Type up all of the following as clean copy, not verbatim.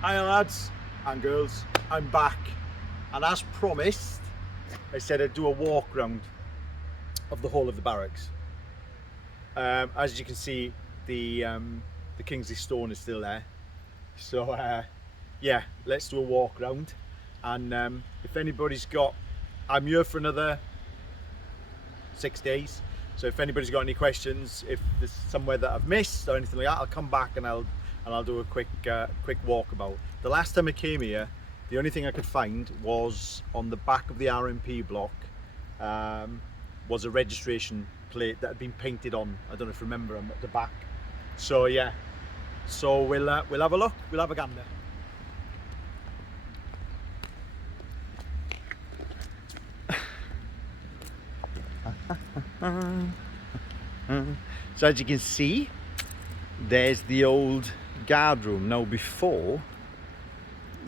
Hi lads and girls, I'm back, and as promised I said I'd do a walk round of the whole of the barracks. As you can see, the Kingsley stone is still there, so yeah, let's do a walk round. And if anybody's got, I'm here for another 6 days, so if anybody's got any questions, if there's somewhere that I've missed or anything like that, I'll come back and I'll do a quick walkabout. The last time I came here, the only thing I could find was on the back of the RMP block was a registration plate that had been painted on. I don't know if you remember them at the back. So yeah, so we'll have a look. We'll have a gander. So as you can see, there's the old guard room. Now before,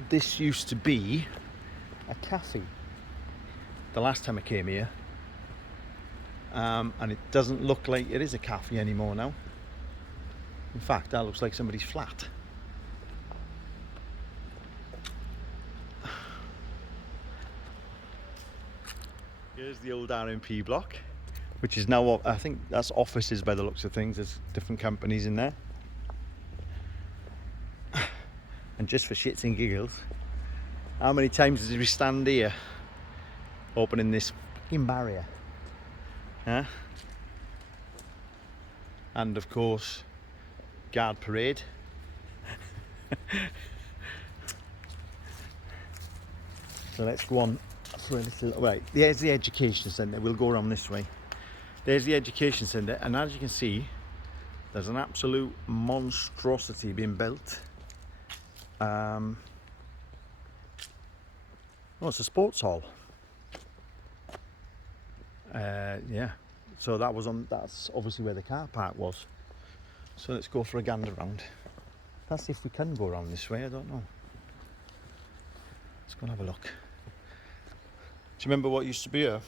this used to be a cafe the last time I came here, and it doesn't look like it is a cafe anymore now. In fact, that looks like somebody's flat. Here's the old RMP block, which is now, I think that's offices by the looks of things. There's different companies in there. And just for shits and giggles, how many times did we stand here opening this fucking barrier? Huh? And of course, guard parade. So let's go on for a little. Right, there's the education centre. We'll go around this way. There's the education centre, and as you can see, there's an absolute monstrosity being built. Oh, it's a sports hall. Yeah, so that's obviously where the car park was. So let's go for a gander round. That's if we can go around this way, I don't know. Let's go and have a look. Do you remember what used to be here?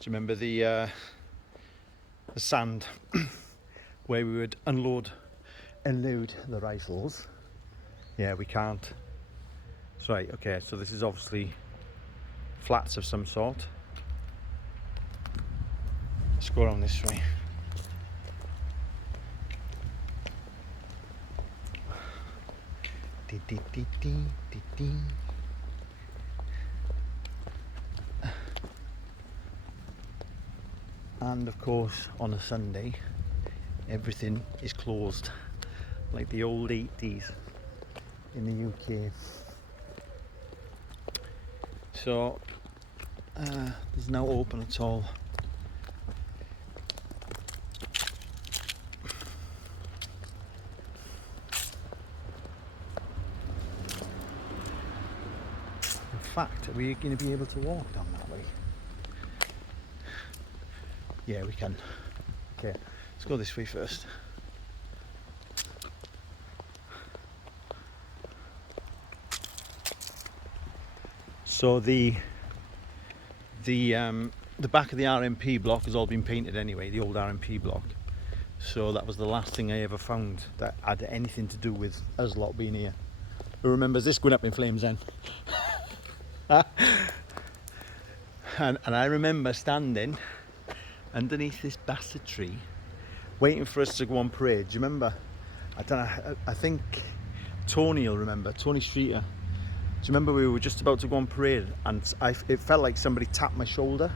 Do you remember the sand where we would unload the rifles? Yeah, we can't. So, right, okay, so this is obviously flats of some sort. Let's go around this way. And of course, on a Sunday, everything is closed, like the old 80s in the UK. So there's no open at all. In fact, are we going to be able to walk down that way? Yeah, we can. Okay, let's go this way first. So the back of the RMP block has all been painted anyway, the old RMP block. So that was the last thing I ever found that had anything to do with us lot being here. Who remembers this going up in flames then? And I remember standing underneath this bastard tree, waiting for us to go on parade. Do you remember? I don't know. I think Tony will remember. Tony Streeter. Do you remember we were just about to go on parade, and it felt like somebody tapped my shoulder,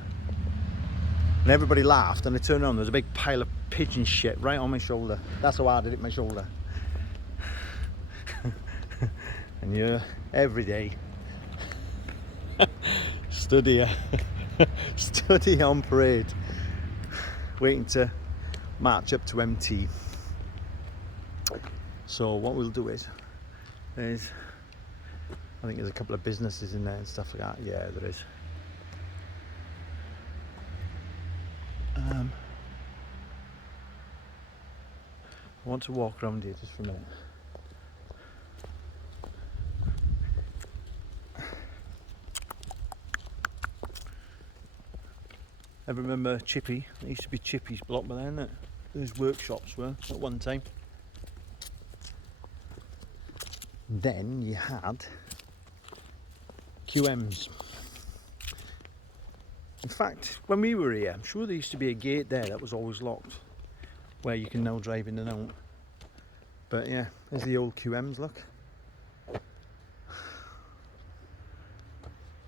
and everybody laughed, and I turned around. There was a big pile of pigeon shit right on my shoulder. That's how hard it hit my shoulder. And yeah, every day stood here on parade, waiting to march up to MT. So what we'll do is, I think there's a couple of businesses in there and stuff like that. Yeah, there is. I want to walk around here just for a minute. I remember Chippy. It used to be Chippy's block, but then those workshops were at one time. then you had QMs. In fact, when we were here, I'm sure there used to be a gate there that was always locked, where you can now drive in and out. But yeah, there's the old QMs, look.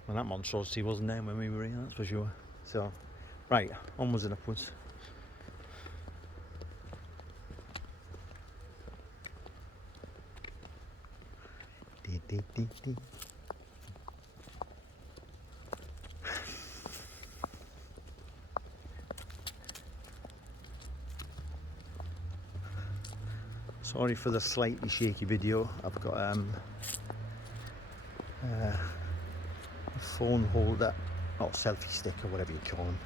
Well, that monstrosity wasn't there when we were here, that's for sure. So, right, onwards and upwards. Sorry for the slightly shaky video. I've got a phone holder, or selfie stick, or whatever you call them.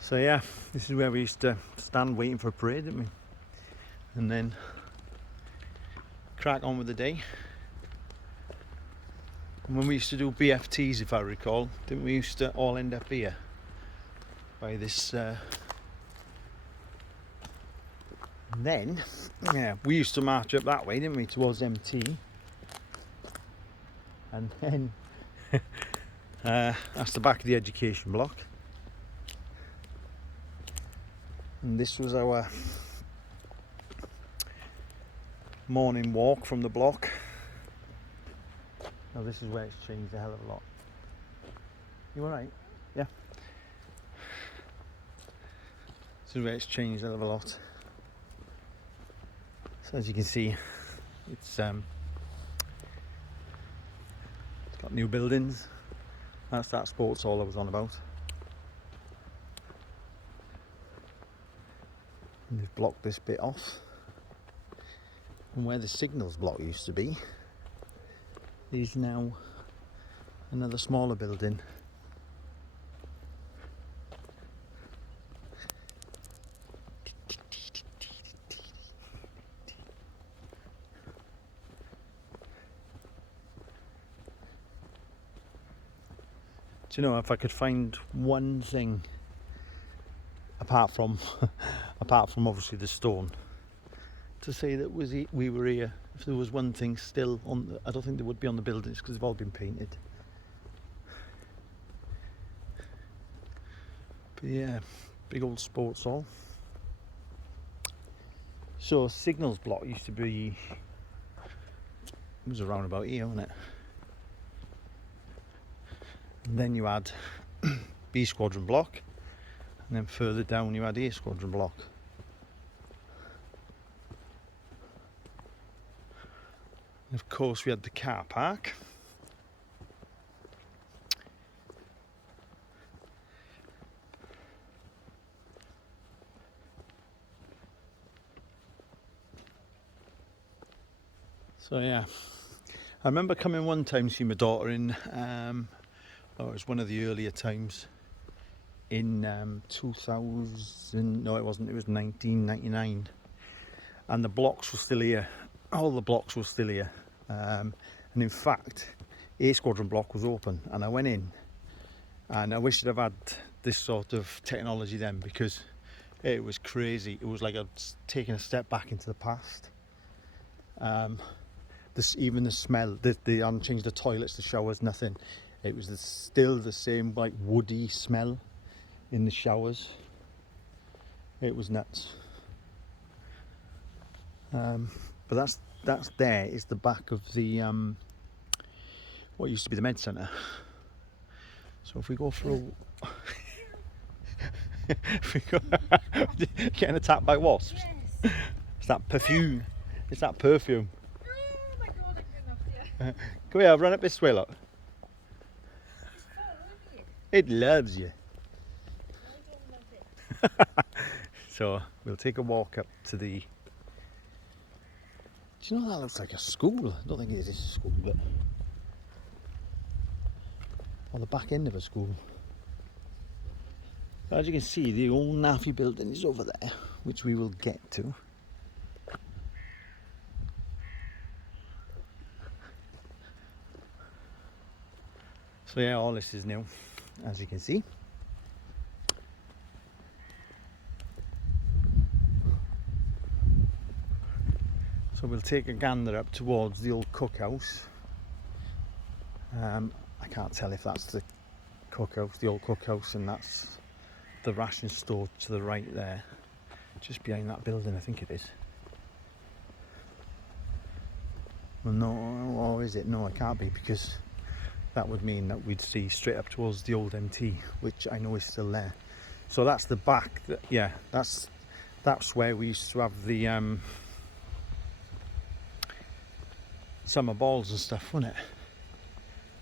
So yeah, this is where we used to stand waiting for a parade, didn't we? And then crack on with the day. And when we used to do BFTs, if I recall, didn't we used to all end up here by this then, yeah, we used to march up that way, didn't we, towards MT. And then that's the back of the education block. And this was our morning walk from the block. Now this is where it's changed a hell of a lot. You alright? Yeah. This is where it's changed a hell of a lot. So as you can see, it's got new buildings. That's that sports hall I was on about. And they've blocked this bit off. And where the signals block used to be is now another smaller building. Do you know, if I could find one thing apart from obviously the stone to say that we were here, if there was one thing still on I don't think there would be on the buildings because they've all been painted. But yeah, big old sports hall. So signals block used to be, it was around about here, wasn't it? And then you had B Squadron block, and then further down you had A Squadron block. And of course we had the car park. So yeah, I remember coming one time to see my daughter in it was one of the earlier times in 2000, no it wasn't, it was 1999, and the blocks were still here, all the blocks were still here, and in fact A Squadron block was open, and I went in and I wish I'd have had this sort of technology then, because it was crazy. It was like I'd taken a step back into the past. Even the smell, they hadn't changed the toilets, the showers, nothing. It was still the same like woody smell in the showers. It was nuts. But that's there is the back of the what used to be the med centre. So if we go through, if we go, getting attacked by wasps. Yes. It's that perfume. It's that perfume. Oh my god, I couldn't. Come here, run up this way, look. It's full, isn't it? It loves you. I don't love it. So we'll take a walk up to the. Do you know that looks like a school? I don't think it is a school, but or the back end of a school. As you can see, the old NAAFI building is over there, which we will get to. So yeah, all this is new, as you can see. So So we'll take a gander up towards the old cookhouse. I can't tell if that's the cookhouse, the old cookhouse, and that's the ration store to the right there, just behind that building, I think it is. Well, no, or is it? No, it can't be, because that would mean that we'd see straight up towards the old MT, which I know is still there. So that's the back. Yeah, that's where we used to have the summer balls and stuff, wasn't it?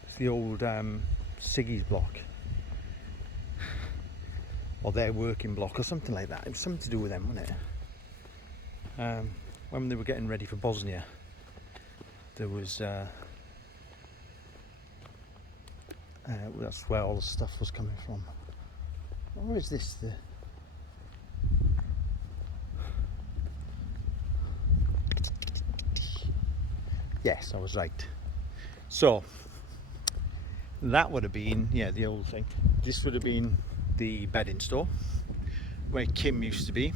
It's the old Siggy's block, or their working block, or something like that. It was something to do with them, wasn't it? When they were getting ready for Bosnia, there was that's where all the stuff was coming from. Or is this the... Yes, I was right. So that would have been, yeah, the old thing. This would have been the bedding store where Kim used to be.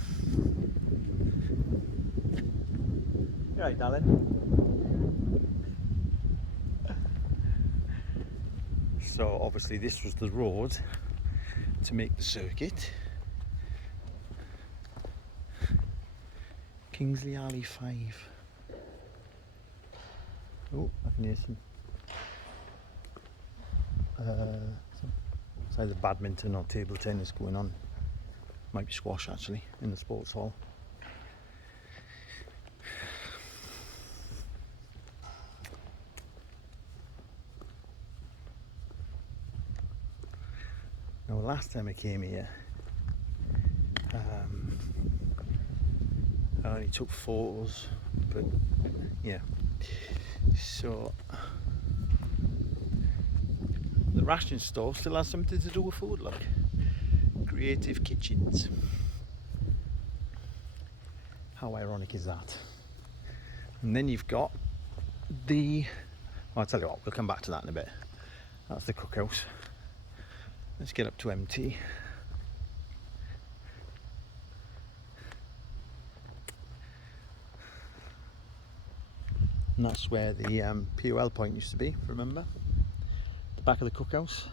You right, darling? So obviously this was the road to make the circuit. Kingsley Barracks 5. Oh, I can hear some. It's either badminton or table tennis going on. Might be squash actually in the sports hall. Now, last time I came here, I only took photos, but yeah. So the ration store still has something to do with food, like Creative Kitchens. How ironic is that? And then you've got the... Well, I'll tell you what, we'll come back to that in a bit. That's the cookhouse. Let's get up to MT. And that's where the POL point used to be, remember? The back of the cookhouse.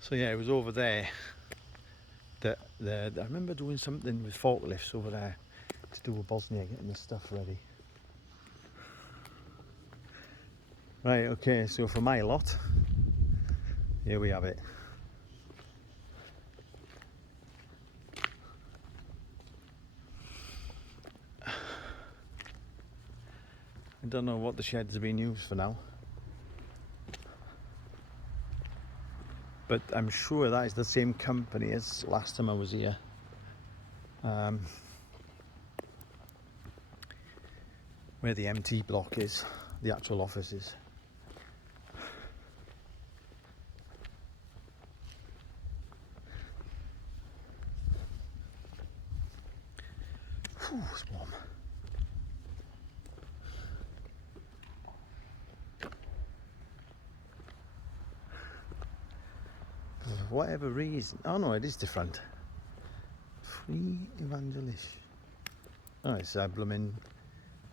So yeah, it was over there that I remember doing something with forklifts over there to do with Bosnia, getting the stuff ready. Right, okay, so for my lot, here we have it. I don't know what the sheds have been used for now, but I'm sure that is the same company as last time I was here. Where the MT block is, the actual office is. Whew, it's warm. For whatever reason, oh no, it is different. Free Evangelisch. Oh, it's a blooming,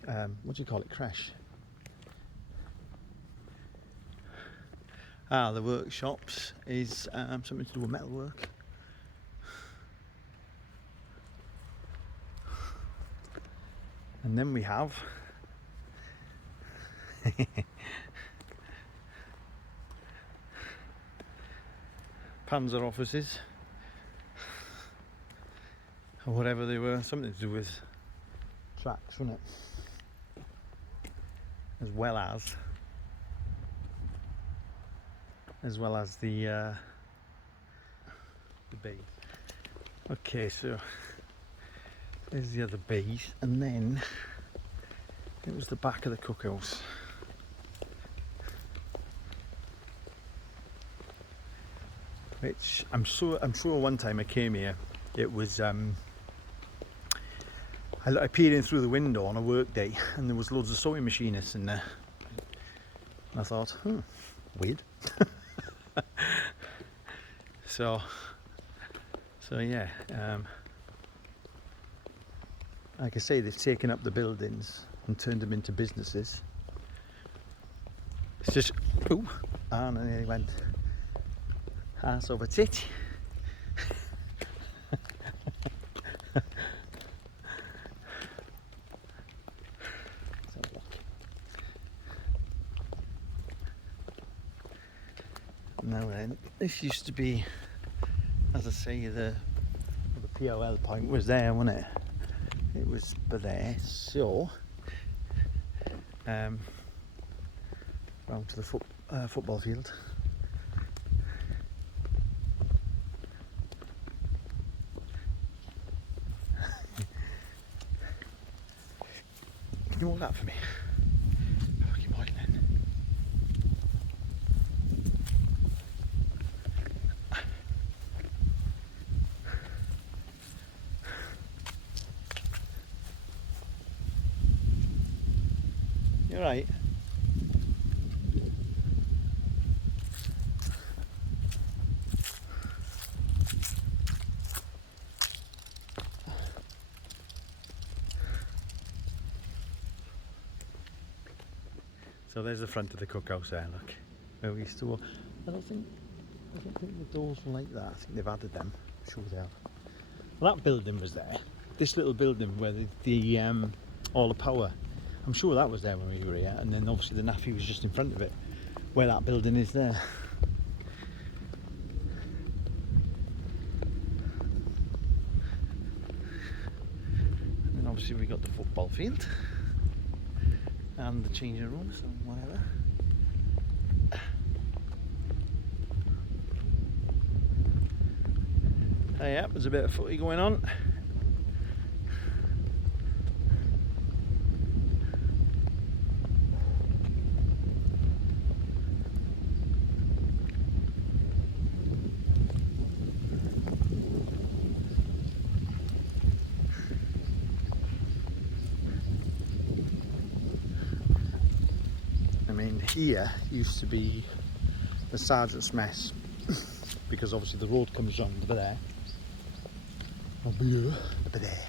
what do you call it, crash? Ah, the workshops is something to do with metalwork. And then we have Panzer offices, or whatever they were, something to do with tracks, wasn't it? As well as the bay. Okay, so there's the other bays, and then it was the back of the cookhouse. Which I'm sure one time I came here, it was I peered in through the window on a work day, and there was loads of sewing machinists in there. And I thought, weird. So yeah, like I say, they've taken up the buildings and turned them into businesses. It's just, ooh, and then he went ass over tit. Now then, this used to be, as I say, the POL point was there, wasn't it? It was there, so round to the football field. Can you hold that for me? Fucking boiling. You're right. So there's the front of the cookhouse there, look. Where we used to walk. I don't think the doors were like that. I think they've added them. I'm sure they have. Well, that building was there. This little building where the all the power. I'm sure that was there when we were here. And then obviously the NAAFI was just in front of it, where that building is there. And then obviously we got the football field. And the changing rooms and whatever. Oh yeah, there's a bit of footy going on. I mean, here used to be the Sergeant's Mess because obviously the road comes round over there. Over there.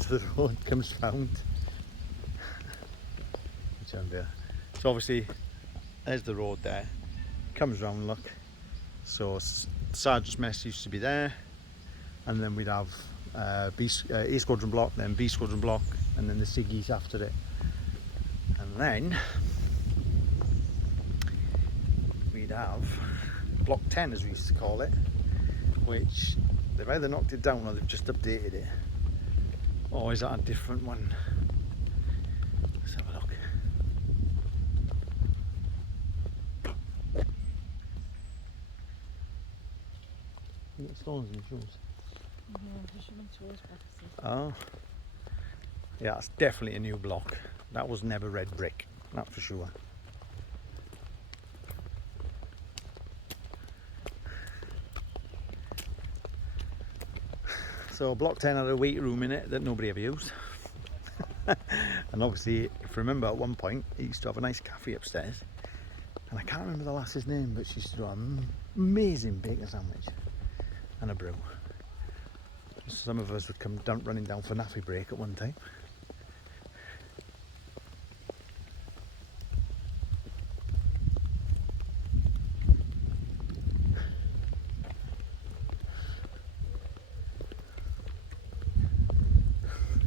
So the road comes round. So obviously, there's the road there. Comes round, look. So Sergeant's Mess used to be there, and then we'd have A Squadron Block, then B Squadron Block, and then the Siggies after it. And then we'd have Block 10, as we used to call it, which they've either knocked it down or they've just updated it. Or is that a different one? Let's have a look. You got stones in your shoes? Oh. Yeah, it's definitely a new block. That was never red brick, that's for sure. So Block 10 had a weight room in it that nobody ever used. And obviously, if you remember, at one point, it used to have a nice cafe upstairs. And I can't remember the lass's name, but she used to do an amazing bacon sandwich and a brew. Some of us would come down, running down for NAAFI break at one time.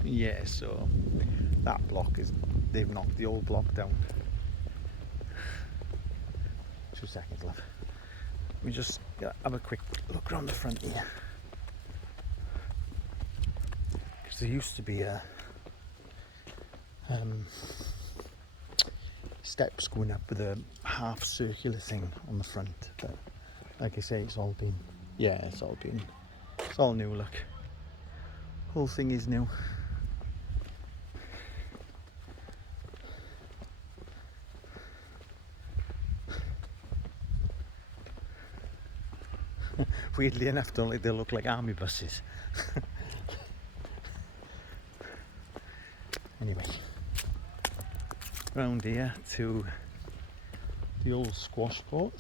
Yeah, so that block is, they've knocked the old block down. 2 seconds left. Let me just have a quick look around the front here. Because there used to be a steps going up with a half circular thing on the front. But like I say, it's all been, yeah, it's all new, look. Whole thing is new. Weirdly enough, don't they look like army buses? Anyway, round here to the old squash court.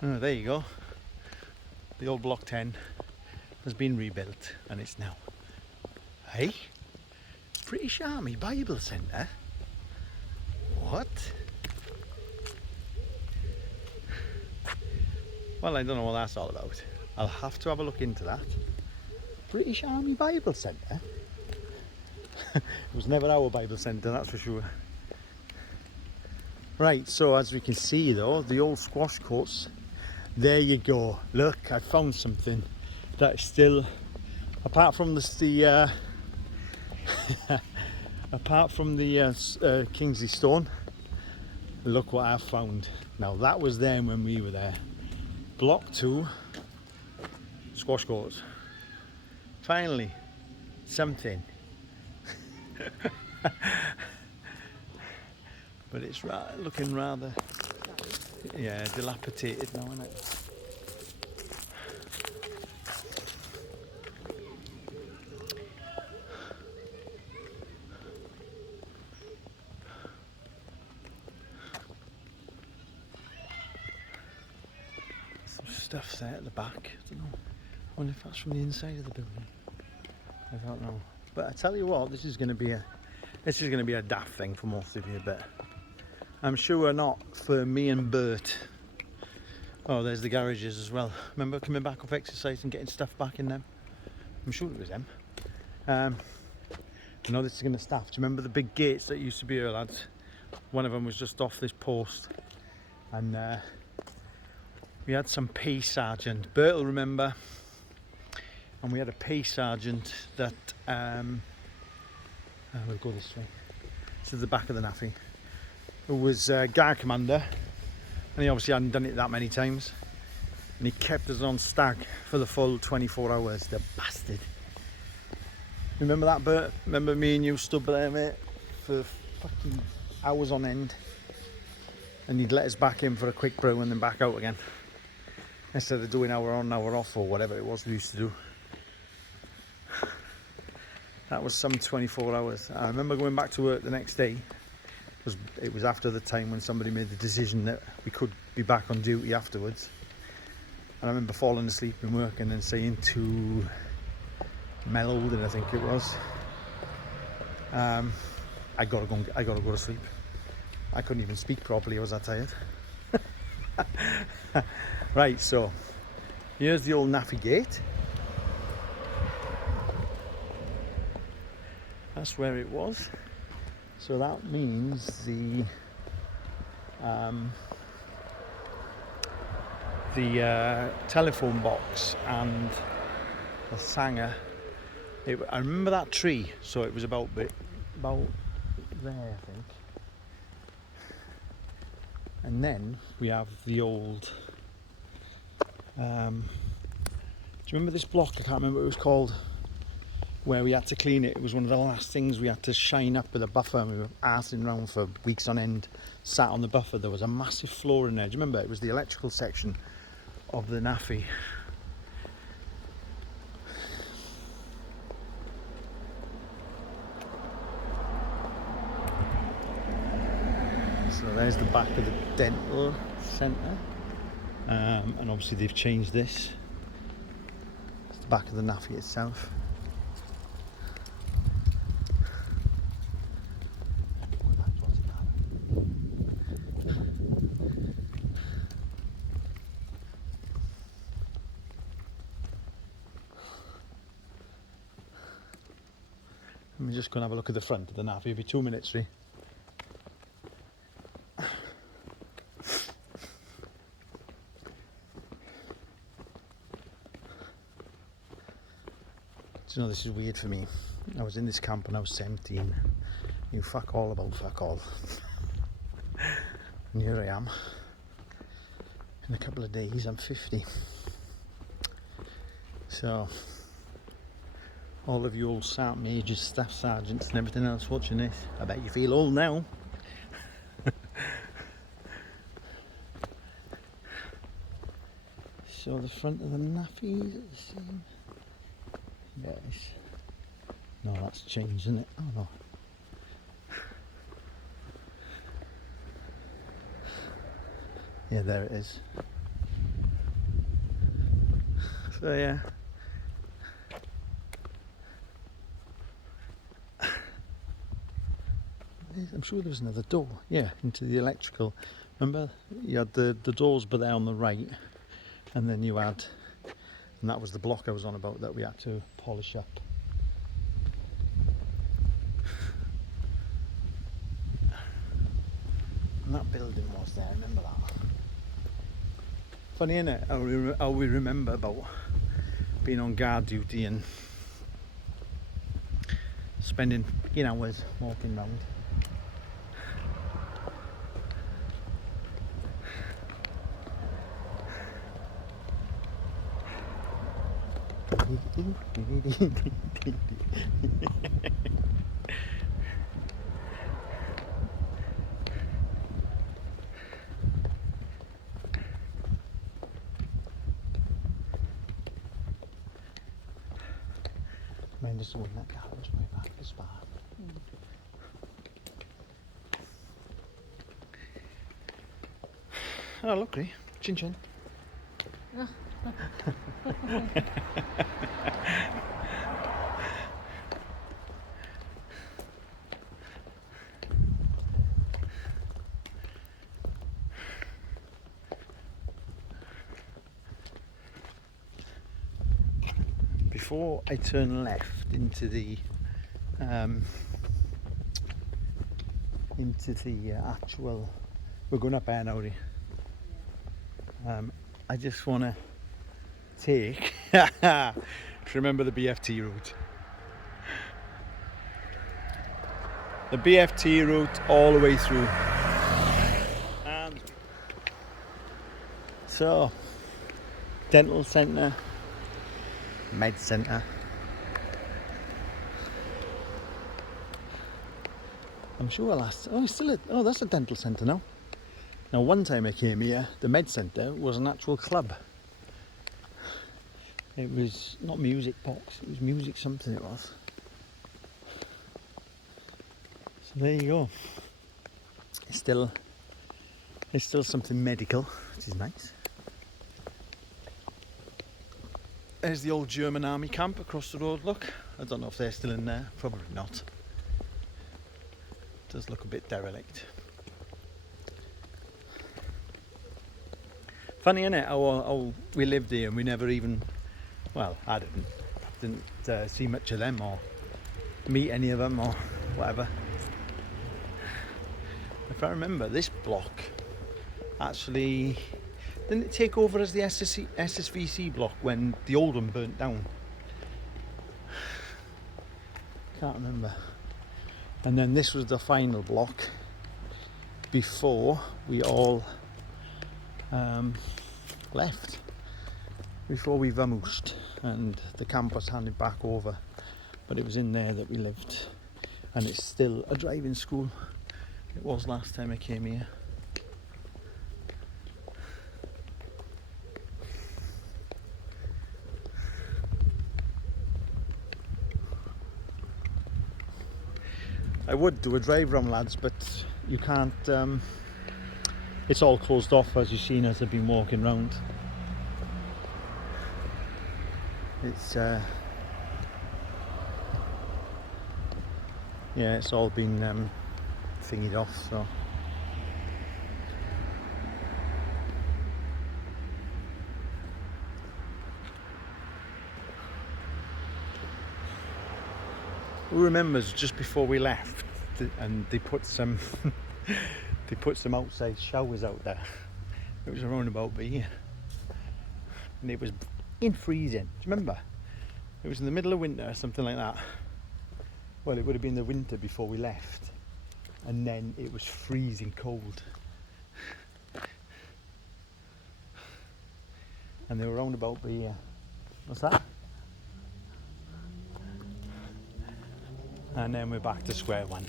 Oh, there you go. The old Block 10 has been rebuilt and it's now, hey, British Army Bible Centre. What? Well, I don't know what that's all about. I'll have to have a look into that. British Army Bible Centre? It was never our Bible Centre, that's for sure. Right, so as we can see though, the old squash courts, there you go. Look, I found something that is still, apart from the apart from the Kingsley stone, look what I found. Now that was there when we were there. Block 2 squash courts. Finally, something. But it's looking rather, yeah, dilapidated now, isn't it? Some stuff there at the back. I don't know. I wonder if that's from the inside of the building. I don't know. But I tell you what, this is going to be a daft thing for most of you, but I'm sure not for me and Bert. Oh, there's the garages as well. Remember coming back off exercise and getting stuff back in them? I'm sure it was them. I know this is going to staff. Do you remember the big gates that used to be here, lads? One of them was just off this post, and we had some peace sergeant. Bert will remember. And we had a peace sergeant that we'll go this way. This is the back of the NAAFI. Who was guard commander, and he obviously hadn't done it that many times. And he kept us on stag for the full 24 hours. The bastard. Remember that, Bert? Remember me and you stood there, mate, for fucking hours on end, and he'd let us back in for a quick brew and then back out again, instead of doing hour on, hour off, or whatever it was we used to do. That was some 24 hours. I remember going back to work the next day. It was after the time when somebody made the decision that we could be back on duty afterwards. And I remember falling asleep in work and then saying to Mel Olden, I think it was, I gotta go to sleep. I couldn't even speak properly, I was that tired. Right, so here's the old NAAFI gate. That's where it was. So that means the telephone box and the Sanger. I remember that tree, so it was about there, I think. And then we have the old. Do you remember this block? I can't remember what it was called. Where we had to clean it. It was one of the last things we had to shine up with a buffer, and we were arsing around for weeks on end, sat on the buffer. There was a massive floor in there. Do you remember? It was the electrical section of the NAAFI. So there's the back of the dental centre, and obviously they've changed this. It's the back of the NAAFI itself. We're just going to have a look at the front of the NAAFI. It'll be 2 minutes, Ree. Do you know, this is weird for me. I was in this camp when I was 17. Knew fuck all about fuck all. And here I am. In a couple of days, I'm 50. So, all of you old sergeant majors, staff sergeants and everything else watching this, I bet you feel old now. So the front of the NAAFI, is it the same? Yes. No, that's changed, isn't it? Oh no. Yeah, there it is. So yeah. I'm sure there was another door, yeah, into the electrical. Remember, you had the doors but there on the right, and then you had, and that was the block I was on about that we had to polish up. And that building was there, remember that? Funny, innit, how we remember about being on guard duty and spending hours walking round. Man, just win that carriage way back this far. Oh, look, chin chin. Before I turn left into the actual, we're going up there now. I just want to take remember the BFT route. The BFT route all the way through. And so, dental centre, med centre. I'm sure that's a dental centre now. Now, one time I came here, the med centre was an actual club. It was not music box, it was music something it was. So there you go. It's still something medical, which is nice. There's the old German army camp across the road, look. I don't know if they're still in there, probably not. It does look a bit derelict. Funny, innit, how we lived here and we never even, well, I didn't see much of them or meet any of them or whatever. If I remember, this block actually, didn't it take over as the SSVC block when the old one burnt down? Can't remember. And then this was the final block before we all left, before we vamoosed and the camp was handed back over. But it was in there that we lived, and it's still a driving school. It was last time I came here. I would do a drive round, lads, but you can't, it's all closed off, as you've seen as I've been walking round. It's yeah, it's all been thingied off, so who remembers just before we left and they put some they put some outside showers out there. It was around about here and it was in freezing. Do you remember? It was in the middle of winter, something like that. Well, it would have been the winter before we left, and then it was freezing cold. And they were round about here. What's that? And then we're back to square one.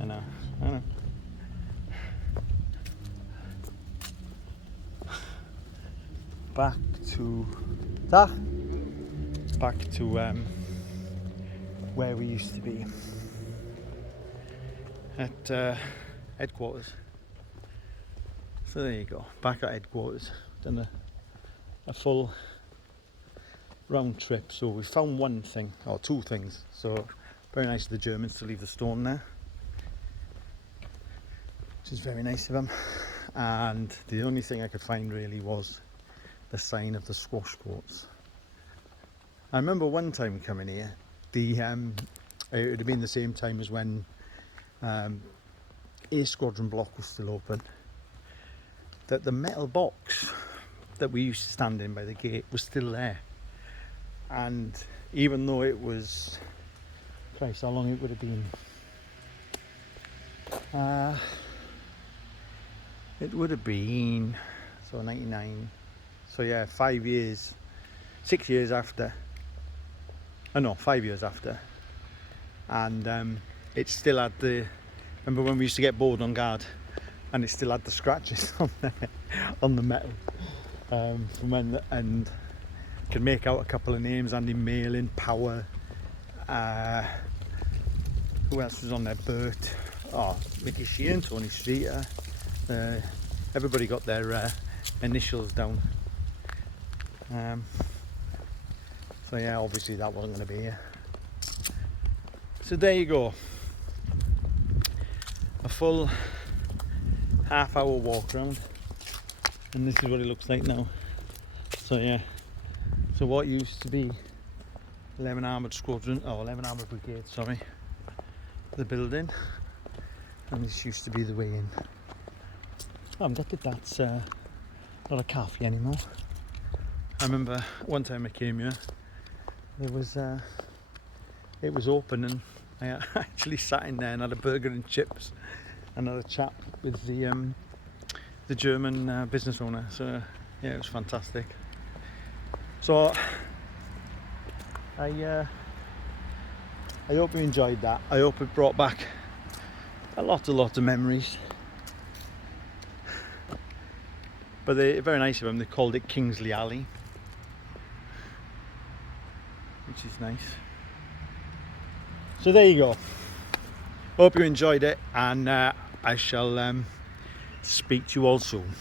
I know. Back to where we used to be at headquarters. So there you go, back at headquarters. done a full round trip. So we found one thing, or two things. So very nice of the Germans to leave the stone there, which is very nice of them. And the only thing I could find really was the sign of the squash courts. I remember one time coming here, it would have been the same time as when A Squadron block was still open, that the metal box that we used to stand in by the gate was still there. And even though it was, Christ, how long it would have been? It would have been, so 99, so yeah, 5 years, 6 years after, oh no, 5 years after. And it still had the, remember when we used to get bored on guard, and it still had the scratches on there, on the metal, from when, and could make out a couple of names, Andy Malin, Power, who else was on there, Bert, Mickey Sheehan, Tony Streeter, everybody got their initials down. So yeah, obviously that wasn't going to be here. So there you go, a full half-hour walk around, and this is what it looks like now. So yeah, so what used to be 11 Armoured Squadron, 11 Armoured Brigade, sorry, the building, and this used to be the way in. I haven't got that, that's not a cafe anymore. I remember one time I came here, it was open, and I actually sat in there and had a burger and chips and had a chat with the German business owner. So yeah, it was fantastic. So I hope you enjoyed that. I hope it brought back a lot of memories. But they're very nice of them. They called it Kingsley Alley, which is nice. So there you go. Hope you enjoyed it, and I shall speak to you all soon.